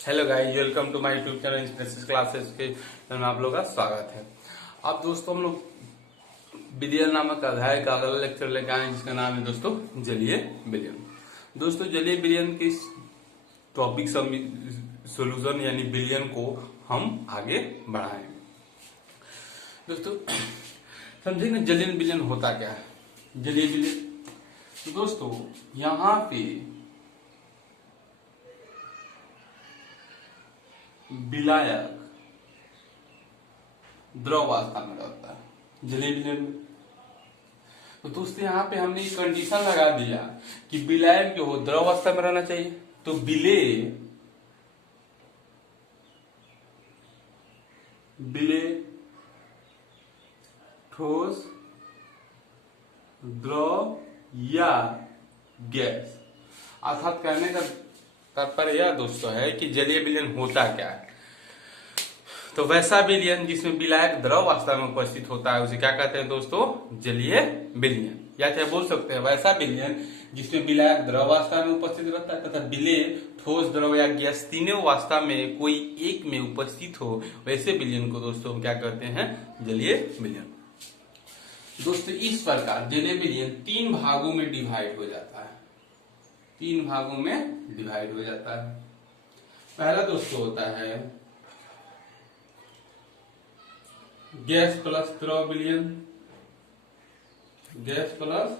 Hello guys, welcome to my YouTube channel inspiration classes के में आप लोगों का स्वागत है। अब दोस्तों हम लोग विलियन नामक अध्याय का अगला लेक्चर लेकर आए जिसका नाम है दोस्तों जलीय विलयन। दोस्तों जलीय विलयन के टॉपिक सोल्यूशन यानी विलयन को हम आगे बढ़ाएंगे। दोस्तों समझेंगे जलीय विलयन होता क्या है। जलीय विलयन तो दोस्तों यहाँ पे विलायक द्रव अवस्था में रहता है जलीय विलयन में। तो दोस्तों यहाँ पे हमने एक कंडीशन लगा दिया कि विलायक जो हो द्रव अवस्था में रहना चाहिए। तो विलेय ठोस द्रव या गैस, अर्थात कहने का तात्पर्य यह दोस्तों है कि जलीय विलयन होता क्या है। तो वैसा विलयन जिसमें विलायक द्रव अवस्था में उपस्थित होता है उसे क्या कहते हैं दोस्तों, जलीय विलयन। या चाहे बोल सकते हैं वैसा विलयन जिसमें विलायक द्रव अवस्था में उपस्थित रहता है तथा विलेय ठोस द्रव या गैस तीनों अवस्था में कोई एक में उपस्थित हो, वैसे विलयन को दोस्तों हम क्या कहते हैं, जलीय विलयन। दोस्तों इस प्रकार जलीय विलयन तीन भागों में डिवाइड हो जाता है। तीन भागों में डिवाइड हो जाता है। पहला दोस्तों होता है गैस प्लस द्रव विलयन, गैस प्लस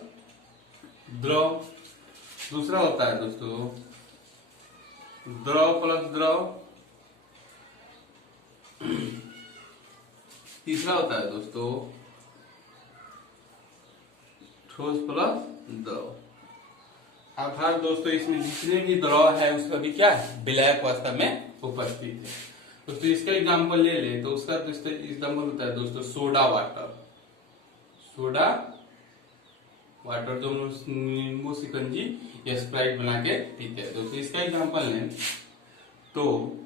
द्रव। दूसरा होता है दोस्तों द्रव प्लस द्रव। तीसरा होता है दोस्तों ठोस प्लस द्रव। अर्थात दोस्तों इसमें जितने भी द्रव है उसका भी क्या है, विलायक अवस्था में उपस्थित है। दोस्तों इसका एग्जाम्पल ले ले तो उसका दोस्तों एग्जाम्पल होता है दोस्तों सोडा वाटर। सोडा वाटर जो नींबू शिकंजी या स्प्राइट बना के पीते हैं। दोस्तों इसका एग्जाम्पल लें तो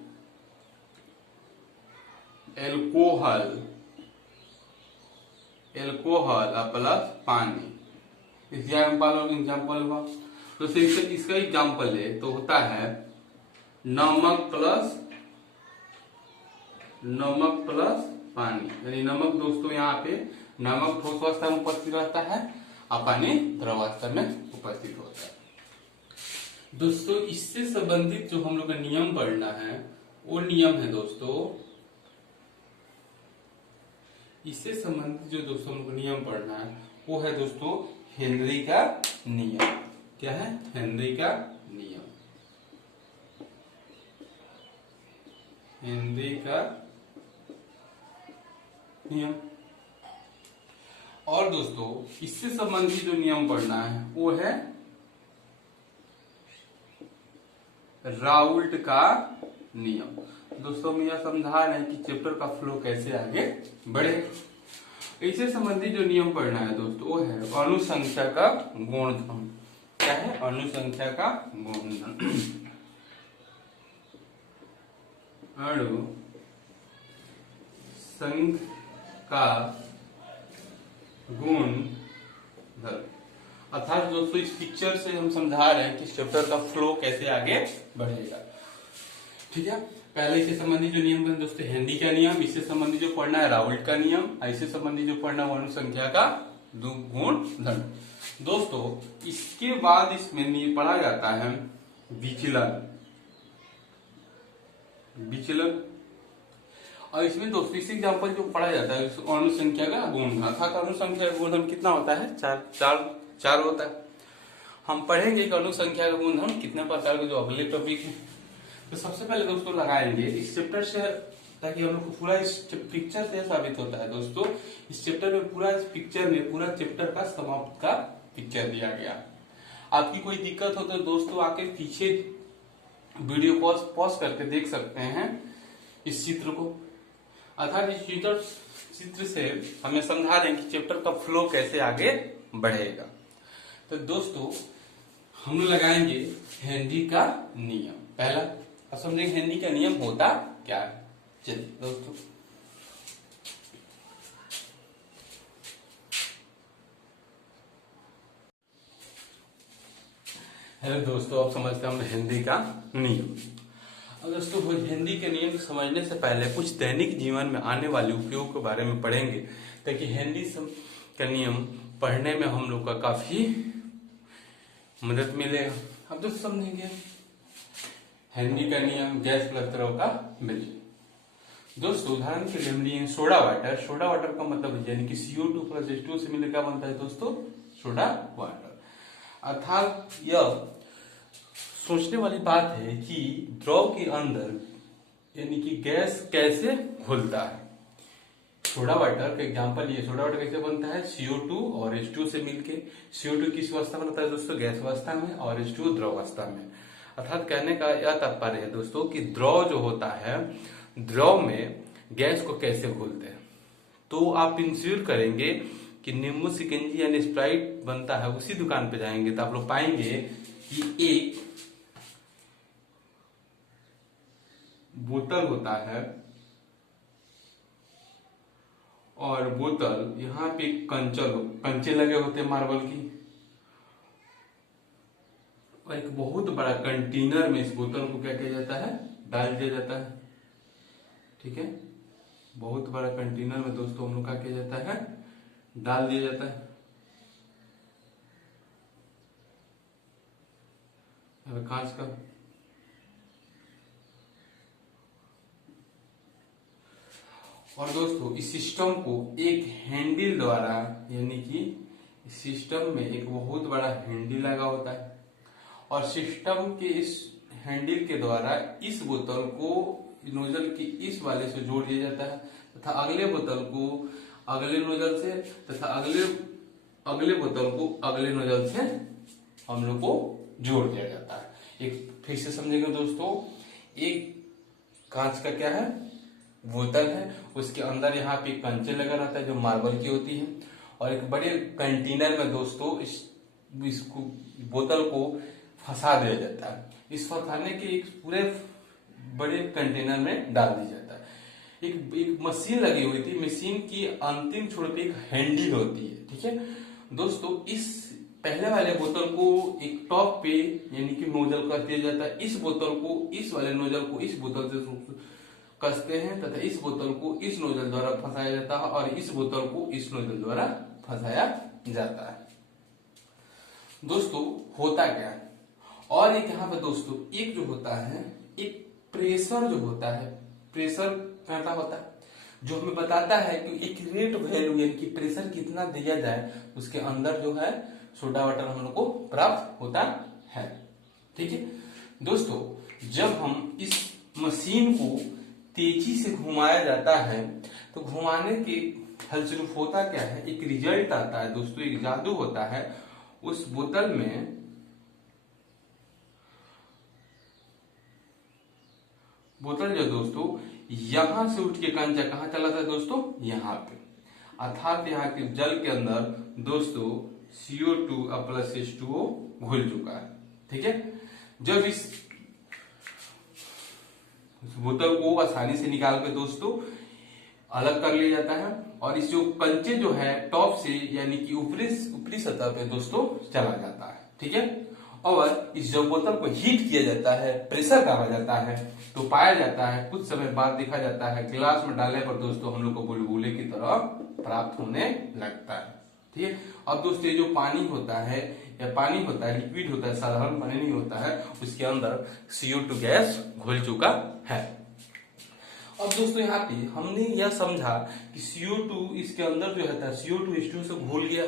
एल्कोहल प्लस पानी, इसका एग्जाम्पल हुआ। तो इसका एग्जाम्पल है तो होता है नमक प्लस पानी। यानी नमक दोस्तों यहाँ पे नमक ठोस अवस्था में उपस्थित रहता है और पानी द्रव अवस्था में उपस्थित होता है। दोस्तों इससे संबंधित जो हम लोग का नियम पढ़ना है वो नियम है दोस्तों, इससे संबंधित जो दोस्तों हम लोग को नियम पढ़ना है वो है दोस्तों हेनरी का नियम। क्या है, हेनरी का नियम। हेनरी का नियम। और दोस्तों इससे संबंधित जो नियम पढ़ना है वो है राउल्ट का नियम। दोस्तों हम यह समझा रहे हैं कि चैप्टर का फ्लो कैसे आगे बढ़े। इससे संबंधित जो नियम पढ़ना है दोस्तों वो है अणुसंख्या का गुणधर्म। क्या है, अणुसंख्या का गुणधर्म। अणु संख्या का गुणधर्म। अर्थात दोस्तों इस पिक्चर से हम समझा रहे हैं कि इस चैप्टर का फ्लो कैसे आगे बढ़ेगा। ठीक है, पहले इससे संबंधित जो नियम है दोस्तों हेनरी का नियम, इससे संबंधित जो पढ़ना है राउल्ट का नियम, इससे संबंधित जो पढ़ना है अणुसंख्या का गुणधर्म। दोस्तों इसके बाद इसमें पढ़ा जाता है विचलन। और इसमें दोस्तों इस एग्जाम्पल जो पढ़ा जाता है अणुसंख्या का गुणधर्म। अर्थात अणुसंख्या का गुणधर्म कितना होता है, चार होता है। हम पढ़ेंगे कि अणुसंख्या का गुणधर्म कितने प्रकार के जो अगले टॉपिक है। तो सबसे पहले दोस्तों लगाएंगे इस चैप्टर से, ताकि हम लोग को पूरा इस पिक्चर से साबित होता है दोस्तों इस चैप्टर में पूरा इस पिक्चर में पूरा चैप्टर का समाप्त का पिक्चर दिया गया। आपकी कोई दिक्कत हो तो दोस्तों आके पीछे वीडियो को पॉज करके देख सकते हैं इस चित्र को। अर्थात इस चित्र से हमें समझा रहे हैं कि चैप्टर का फ्लो कैसे आगे बढ़ेगा। तो दोस्तों हम लगाएंगे हेनरी का नियम। पहला अब समझेंगे हेनरी का नियम होता क्या है। चलिए दोस्तों हेलो दोस्तों, आप समझते हैं हेनरी का नियम। अब दोस्तों हिंदी के नियम समझने से पहले कुछ दैनिक जीवन में आने वाले उपयोग के बारे में पढ़ेंगे, ताकि हिंदी का नियम पढ़ने में हम लोग का काफी मदद मिलेगा। अब दोस्तों समझेंगे हिंदी का नियम, गैस प्लस द्रव का मिल। दोस्तों उदाहरण के लिए हम लिए सोडा वाटर। सोडा वाटर का मतलब यानी कि CO2 प्लस H2 से मिलकर क्या बनता है दोस्तों, सोडा वाटर। अर्थात यह सोचने वाली बात है कि द्रव के अंदर यानी कि गैस कैसे घुलता है। सोडा वाटर का एग्जांपल ये, सोडा वाटर कैसे बनता है, CO2 और H2 से मिलके। CO2 किस अवस्था में रहता है दोस्तों, गैस अवस्था में, और H2 द्रव अवस्था में। अर्थात कहने का यह तात्पर्य है दोस्तों कि द्रव जो होता है, द्रव में गैस को कैसे घोलते हैं। तो आप इंश्योर करेंगे कि नींबू शिकंजी यानी स्प्राइट बनता है, उसी दुकान पे जाएंगे तो आप लोग पाएंगे कि एक बोतल होता है और बोतल यहाँ पे कंचे लगे होते हैं मार्बल की, और एक बहुत बड़ा कंटेनर में इस बोतल को क्या किया जाता है, डाल दिया जाता है। ठीक है, बहुत बड़ा कंटेनर में दोस्तों हम लोग क्या किया जाता है, डाल दिया जाता है। कांच का और दोस्तों इस सिस्टम को एक हैंडल द्वारा, यानी कि सिस्टम में एक बहुत बड़ा हैंडल लगा होता है, और सिस्टम के इस हैंडल के द्वारा इस बोतल को नोजल की इस वाले से जोड़ दिया जाता है, तथा अगले बोतल को अगले नोजल से, तथा अगले बोतल को अगले नोजल से हम लोग को जोड़ दिया जाता है। एक फिर से समझेंगे दोस्तों, एक कांच का क्या है, बोतल है, उसके अंदर यहाँ पे कंचे लगा रहता है जो मार्बल की होती है, और एक बड़े कंटेनर में दोस्तों इसको बोतल को फंसा दिया जाता है। इस फंसाने के एक पूरे बड़े कंटेनर में डाल दिया जाता है। एक मशीन लगी हुई थी, मशीन की अंतिम छोर पे एक हैंडल होती है। ठीक है दोस्तों, इस पहले वाले बोतल को एक टॉप पे यानी कि नोजल कर दिया जाता है, इस बोतल को, इस वाले नोजल को इस बोतल से कसते हैं, तथा इस बोतल को इस नोजल द्वारा फंसाया जाता है, और इस बोतल को इस नोजल द्वारा फंसाया जाता है। दोस्तों होता क्या है, और एक यहाँ पे दोस्तों एक जो होता है, एक प्रेशर जो होता है, प्रेशर कहता होता है जो हमें बताता है कि एक रेट वैल्यू यानी कि प्रेशर कितना दिया जाए, उसके अंदर जो है सोडा वाटर हम लोग को प्राप्त होता है। ठीक है दोस्तों, जब हम इस मशीन को तेजी से घुमाया जाता है तो घुमाने के फलस्वरूप होता क्या है, एक रिजल्ट आता है दोस्तों, एक जादू होता है। उस बोतल में बोतल जो दोस्तों यहां से उठ के कंचा कहां चला था दोस्तों, यहाँ पे। अर्थात यहाँ के जल के अंदर दोस्तों CO2 प्लस H2O घुल चुका है। ठीक है, जब इस बोतल को आसानी से निकाल के दोस्तों अलग कर लिया जाता है, और इस जो कंचे जो है टॉप से यानी कि ऊपरी सतह पे दोस्तों चला जाता है। ठीक है, और इस जब बोतल को हीट किया जाता है, प्रेशर डाला जाता है, तो पाया जाता है कुछ समय बाद देखा जाता है गिलास में डालने पर दोस्तों हम लोग को बुलबुले की तरह प्राप्त होने लगता है। ठीक है, अब दोस्तों ये जो पानी होता है, या पानी होता है, लिक्विड होता है, साधारण पानी नहीं होता है, उसके अंदर CO2 गैस घुल चुका है। अब दोस्तों यहाँ पे हमने यह समझा कि CO2 इसके अंदर जो है CO2 H2 से घुल गया,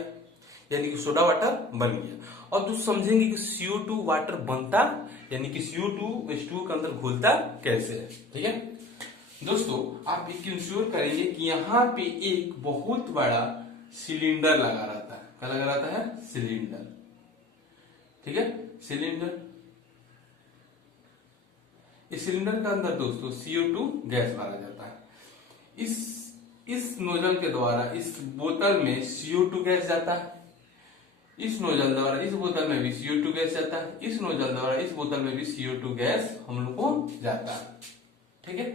यानी कि सोडा वाटर बन गया। और दोस्तों समझेंगे कि CO2 वाटर बनता यानी कि CO2 H2 के अंदर घुलता कैसे है। ठीक है दोस्तों, आप एक इंश्योर करेंगे कि यहाँ पे एक बहुत बड़ा सिलेंडर लगा रहता है। क्या लगा रहता है, सिलेंडर। ठीक है, सिलेंडर, इस सिलेंडर के अंदर दोस्तों CO2 गैस भरा जाता है। इस नोजल के द्वारा इस बोतल में CO2 गैस जाता है, इस नोजल द्वारा इस बोतल में भी CO2 गैस जाता है, इस नोजल द्वारा इस बोतल में भी CO2 गैस हम लोग को जाता है। ठीक है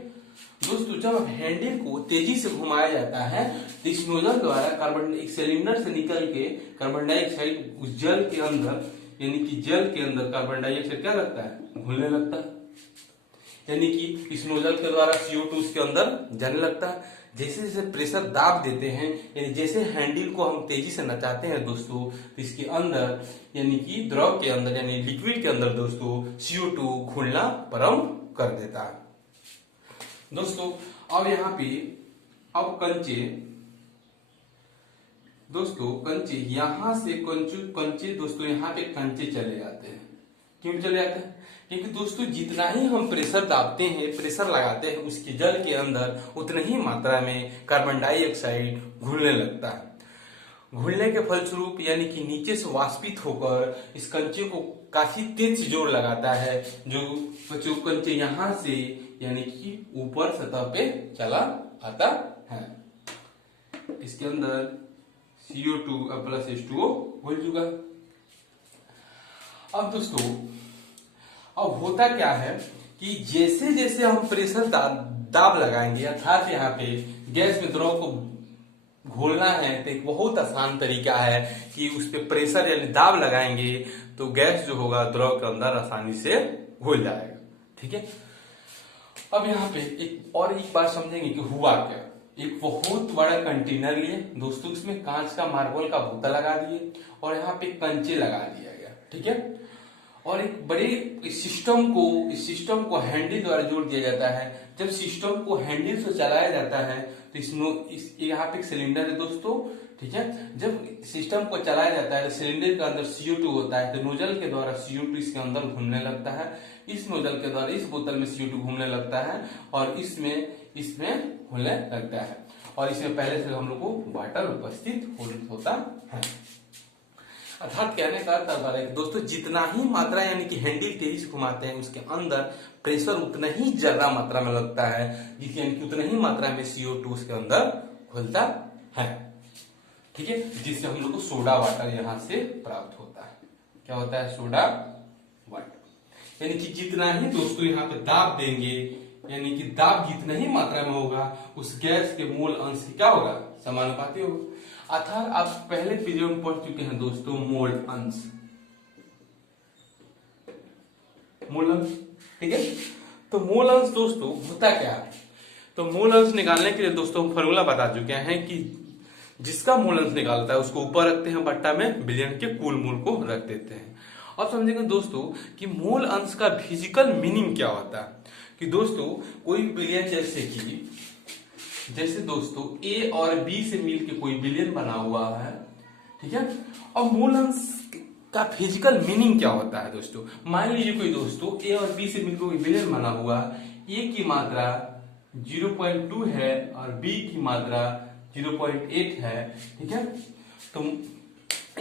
दोस्तों, जब हैंडल को तेजी से घुमाया जाता है तो इस नोजल द्वारा कार्बन, एक सिलेंडर से निकल के कार्बन डाइऑक्साइड उस जल के अंदर यानी कि जल के अंदर कार्बन डाइऑक्साइड क्या लगता है, घुलने लगता है। यानी कि इस नोजल के द्वारा CO2 उसके अंदर जाने लगता है। जैसे जैसे प्रेशर दाब देते हैं, यानी जैसे हैंडल को हम तेजी से नचाते हैं दोस्तों, तो इसके अंदर यानी कि द्रव के अंदर यानी लिक्विड के अंदर दोस्तों CO2 घुलना प्रारंभ कर देता है। दोस्तों अब यहाँ पे अब कंचे यहाँ से कंचे दोस्तों यहाँ पे कंचे चले जाते हैं। क्यों चले जाते हैं? क्योंकि दोस्तों जितना ही हम प्रेशर दाबते हैं, प्रेशर लगाते हैं, उसके जल के अंदर उतनी ही मात्रा में कार्बन डाइऑक्साइड घुलने लगता है। घुलने के फलस्वरूप यानी कि नीचे से वाष्पित होकर इस कंचे को काफी तेज से जोर लगाता है, जो कंचे यहाँ से यानी कि ऊपर सतह पे चला आता है। इसके अंदर CO2 प्लस H2O घुल चुका। अब दोस्तों अब होता क्या है कि जैसे जैसे हम प्रेशर दाब लगाएंगे, अर्थात यहाँ पे गैस में द्रव को घोलना है तो एक बहुत आसान तरीका है कि उस पे प्रेशर यानी दाब लगाएंगे तो गैस जो होगा द्रव के अंदर आसानी से घुल जाएगा। ठीक है। अब यहाँ पे एक बार समझेंगे कि हुआ क्या। एक बहुत बड़ा कंटेनर लिए दोस्तों, इसमें कांच का मार्बल का बोतल लगा दिए और यहाँ पे कंचे लगा दिया गया। ठीक है। और एक बड़े इस सिस्टम को हैंडल द्वारा जोड़ दिया जाता है। जब सिस्टम को हैंडल से चलाया जाता है तो यहाँ पे एक सिलेंडर है दोस्तों। ठीक है। जब सिस्टम को चलाया जाता है तो सिलेंडर के अंदर CO2 होता है, तो नोजल के द्वारा CO2 इसके अंदर घूमने लगता है। इस नोजल के द्वारा इस बोतल में CO2 घूमने लगता है और इसमें घुलने लगता है। और इसमें पहले से हम लोग को वाटर उपस्थित होता है। अर्थात कहने का तात्पर्य है दोस्तों, जितना ही मात्रा यानी कि हैंडल तेजी से घुमाते हैं उसके अंदर प्रेशर उतना ही ज्यादा मात्रा में लगता है, यानी कि उतना ही मात्रा में CO2 उसके अंदर घुलता है। ठीक है। जिससे हम लोग को सोडा वाटर यहाँ से प्राप्त होता है। क्या होता है? Soda water. यानी कि जितना ही दोस्तों यहाँ पे दाब देंगे, यानी कि दाब जितना ही मात्रा में होगा उस गैस के मोल अंश की क्या होगा? समानुपाती होगा। अर्थात आप पहले पीरियड में पढ़ चुके हैं दोस्तों मोल अंश। ठीक है। तो मोल अंश दोस्तों होता क्या है? तो मोल अंश निकालने के लिए दोस्तों हम फॉर्मूला बता चुके हैं कि जिसका मोल अंश निकालता है उसको ऊपर रखते हैं बट्टा में, बिलियन के कुल मूल को रख देते हैं। अब समझेंगे दोस्तों कि मोल अंश का फिजिकल मीनिंग क्या होता है। कि दोस्तों कोई बिलियन जैसे दोस्तों A और B से मिलकर कोई बिलियन बना हुआ है। ठीक है। अब मोल अंश का फिजिकल मीनिंग क्या होता है दोस्तों? मान लीजिए कोई दोस्तों A और B से मिलकर कोई बिलियन बना हुआ, A की मात्रा 0.2 है और B की मात्रा 0.8 है। ठीक है। तो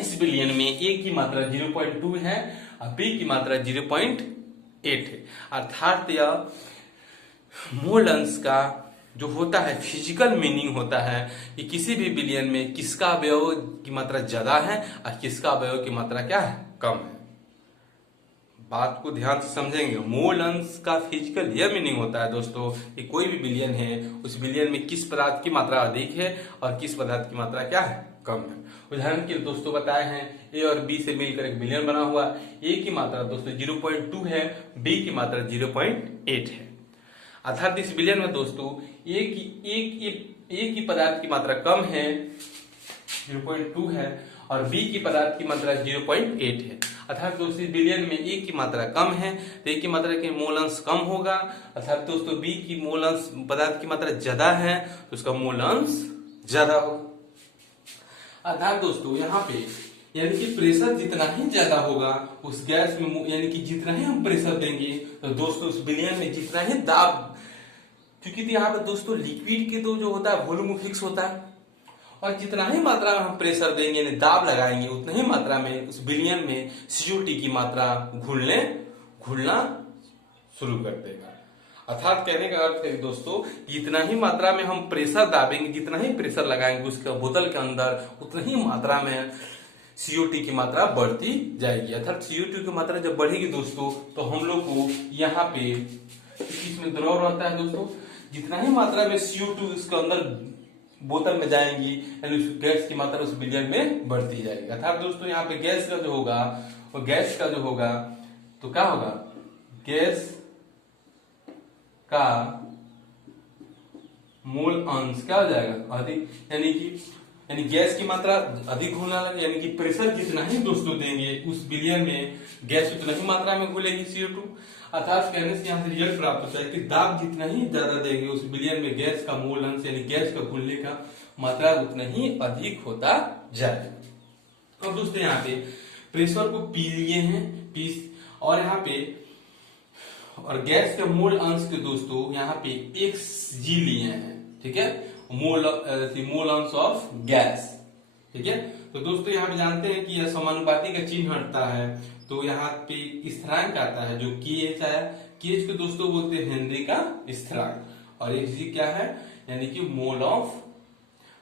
इस बिलियन में A की मात्रा 0.2 है और B की मात्रा 0.8 है। अर्थात यह मोल अंश का जो होता है फिजिकल मीनिंग होता है कि किसी भी बिलियन में किसका अवयव की मात्रा ज्यादा है और किसका अवयव की मात्रा क्या है? कम है। बात को ध्यान से समझेंगे। मोल अंश का फिजिकल यह मीनिंग होता है दोस्तों कि कोई भी बिलियन है, उस बिलियन में किस पदार्थ की मात्रा अधिक है और किस पदार्थ की मात्रा क्या है? कम है। उदाहरण के लिए दोस्तों बताए हैं A और B से मिलकर एक बिलियन बना हुआ, A की मात्रा दोस्तों 0.2 है, B की मात्रा 0.8 है। अर्थात इस बिलियन में दोस्तों A की पदार्थ की मात्रा कम है 0.2 है और B की पदार्थ की मात्रा 0.8 है। अर्थात दोस्तों इस बिलियन में A की मात्रा कम है तो A की मात्रा के मोल अंश कम होगा। अर्थात दोस्तों B की मोल अंश पदार्थ की मात्रा ज्यादा है तो उसका मोल अंश ज्यादा होगा। अर्थात दोस्तों यहाँ पे यानी कि प्रेशर जितना ही ज्यादा होगा उस गैस में, यानी कि जितना ही हम प्रेशर देंगे तो दोस्तों उस बिलियन में जितना ही दाब, क्योंकि यहाँ पे दोस्तों लिक्विड के तो जो होता है वॉल्यूम फिक्स होता है और जितना ही मात्रा में हम प्रेशर देंगे यानी दाब लगाएंगे उतना ही मात्रा में उस बिलियन में CO2 की मात्रा घुलना शुरू कर देगा। अर्थात कहने का अर्थ है दोस्तों जितना ही मात्रा में हम प्रेशर दाबेंगे, जितना ही प्रेशर लगाएंगे उसके बोतल के अंदर उतना ही मात्रा में CO2 की मात्रा बढ़ती जाएगी। अर्थात CO2 की मात्रा जब बढ़ेगी दोस्तों तो हम लोग को यहाँ पे इसमें द्रव रहता है दोस्तों, जितना ही मात्रा में CO2 इसके अंदर बोतल में जाएंगी यानी उस गैस की मात्रा उस बिलियन में बढ़ती जाएगी। अर्थात दोस्तों यहाँ पे गैस का जो होगा वो गैस का जो होगा तो क्या होगा? गैस का मोल अंश क्या हो जाएगा, अधिक, यानी गैस की मात्रा अधिक होना लगे, यानी कि प्रेशर जितना ही दोस्तों देंगे उस विलयन में गैस उतना ही मात्रा में घुलेगी CO2। अर्थात कहने से यहाँ से रिजल्ट प्राप्त होता है कि दाब जितना ही ज्यादा देंगे उस विलयन में गैस का मोल अंश यानी गैस का घुलने का मात्रा उतना ही अधिक होता जाएगा। अब दोस्तों यहाँ पे प्रेशर को पी लिए हैं, और यहाँ पे और गैस के मोल अंश के दोस्तों यहाँ पे xg लिए हैं, ठीक है, मोल अंश ऑफ गैस, ठीक है। तो दोस्तों यहाँ पे जानते हैं कि यह समानुपाती का चिन्ह हटता है तो यहाँ पे स्थिरांक आता है जो kh आया। kh को दोस्तों बोलते हैं हेनरी का स्थिरांक, और xg क्या है, यानी कि मोल ऑफ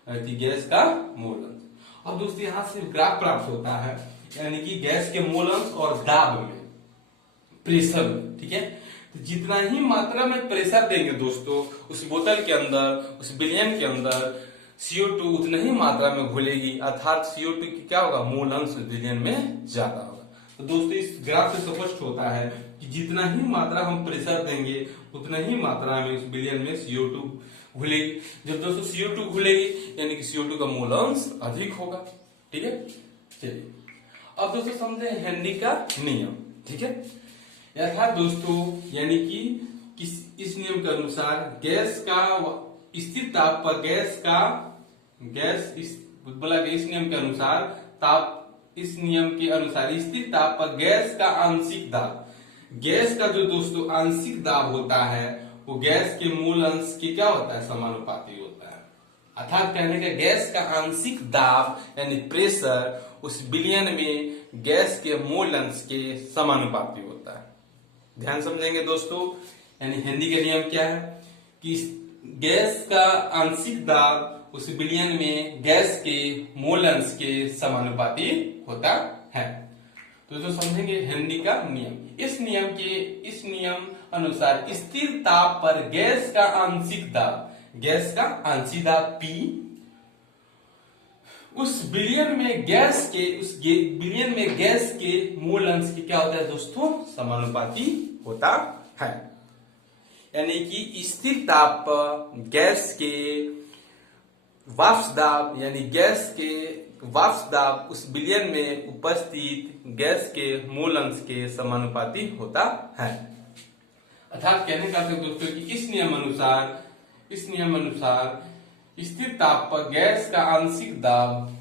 गैस का मोल अंश। अब दोस्तों यहाँ से ग्राफ प्राप्त होता है, यानी कि गैस के मोल अंश और दाब में, प्रेशर में, ठीक है। तो जितना ही मात्रा में प्रेशर देंगे दोस्तों उस बोतल के अंदर, उस विलयन के अंदर CO2 उतना ही मात्रा में घुलेगी, अर्थात CO2 की क्या होगा, मोल अंश विलयन में ज्यादा होगा। तो दोस्तों इस ग्राफ से स्पष्ट होता है कि जितना ही मात्रा हम प्रेशर देंगे उतना ही मात्रा में उस विलयन में CO2 घुलेगी। जब दोस्तों CO2 घुलेगी यानी कि CO2 का मोल अंश अधिक होगा, ठीक है। चलिए अब दोस्तों समझे हेनरी का नियम, ठीक है। अर्थात दोस्तों यानी कि इस नियम के अनुसार गैस का स्थिर ताप पर इस नियम के अनुसार स्थिर ताप पर गैस का आंशिक दाब, गैस का जो दोस्तों आंशिक दाब होता है वो गैस के मूल अंश के क्या होता है, समानुपाती होता है। अर्थात कहने का गैस का आंशिक दाब यानी प्रेशर उस विलयन में गैस के मूल अंश के समानुपाती होता है। ध्यान समझेंगे दोस्तों, यानी हेनरी का नियम क्या है कि गैस का आंशिक दाब उस विलयन में गैस के मोल अंश के समानुपाती होता है। तो जो समझेंगे हेनरी का नियम, इस नियम अनुसार स्थिर ताप पर गैस का आंशिक दाब P उस विलयन में गैस के मोल अंश की क्या होता है दोस्तों, समानुपाती होता है। यानी कि स्थिर ताप पर गैस के वाष्प दाब यानी गैस के वाष्प दाब उस विलयन में उपस्थित गैस के मोल अंश के समानुपाती होता है। अर्थात कहने का अर्थ दोस्तों कि इस नियम अनुसार स्थिर ताप पर गैस का आंशिक दाब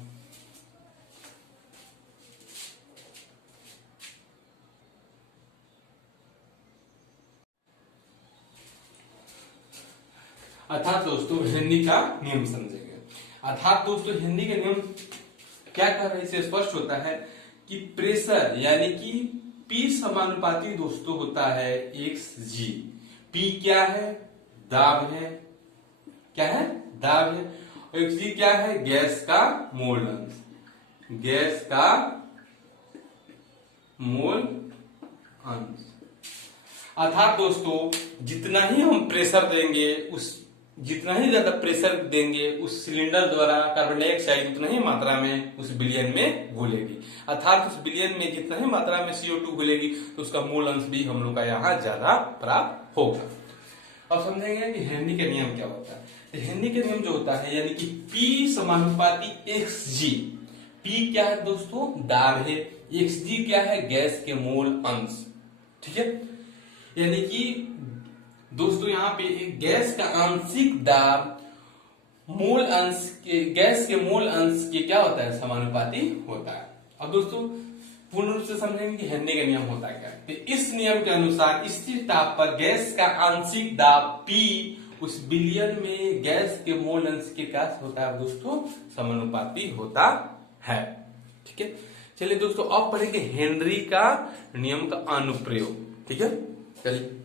अर्थात दोस्तों हेनरी का नियम समझेंगे। अर्थात दोस्तों हेनरी का नियम क्या कह रहे हैं, इससे स्पष्ट होता है कि प्रेशर यानी कि P समानुपाती दोस्तों होता है xg। P क्या है, दाब है, क्या है, दाब है, और xg क्या है, गैस का मोल अंश, गैस का मोल अंश। अर्थात दोस्तों जितना ही हम प्रेशर देंगे जितना ही ज्यादा प्रेशर देंगे उस सिलेंडर द्वारा कार्बन डाइऑक्साइड उतना ही मात्रा में उस विलयन में घुलेगी। अर्थात उस विलयन में जितना ही मात्रा में CO2 घुलेगी तो उसका मोल अंश भी हम लोग का यहाँ ज्यादा प्राप्त होगा। अब समझेंगे कि हेनरी का नियम क्या होता है। तो हेनरी का नियम जो होता है यानी कि P समानुपाती xg। P क्या है दोस्तों, दाब है, xg क्या है, गैस के मोल अंश, ठीक है। यानी कि दोस्तों यहाँ पे गैस का आंशिक दाब मूल अंश के गैस के मूल अंश के क्या होता है, समानुपाती होता है। अब दोस्तों पूर्ण रूप से समझेंगे कि हेनरी का नियम होता है क्या। तो इस नियम के अनुसार स्थिर ताप पर गैस का आंशिक दाब P उस विलयन में गैस के मोल अंश के क्या होता है दोस्तों, समानुपाती होता है, ठीक है। चलिए दोस्तों अब पढ़ेंगे हेनरी का नियम का अनुप्रयोग, ठीक है। चलिए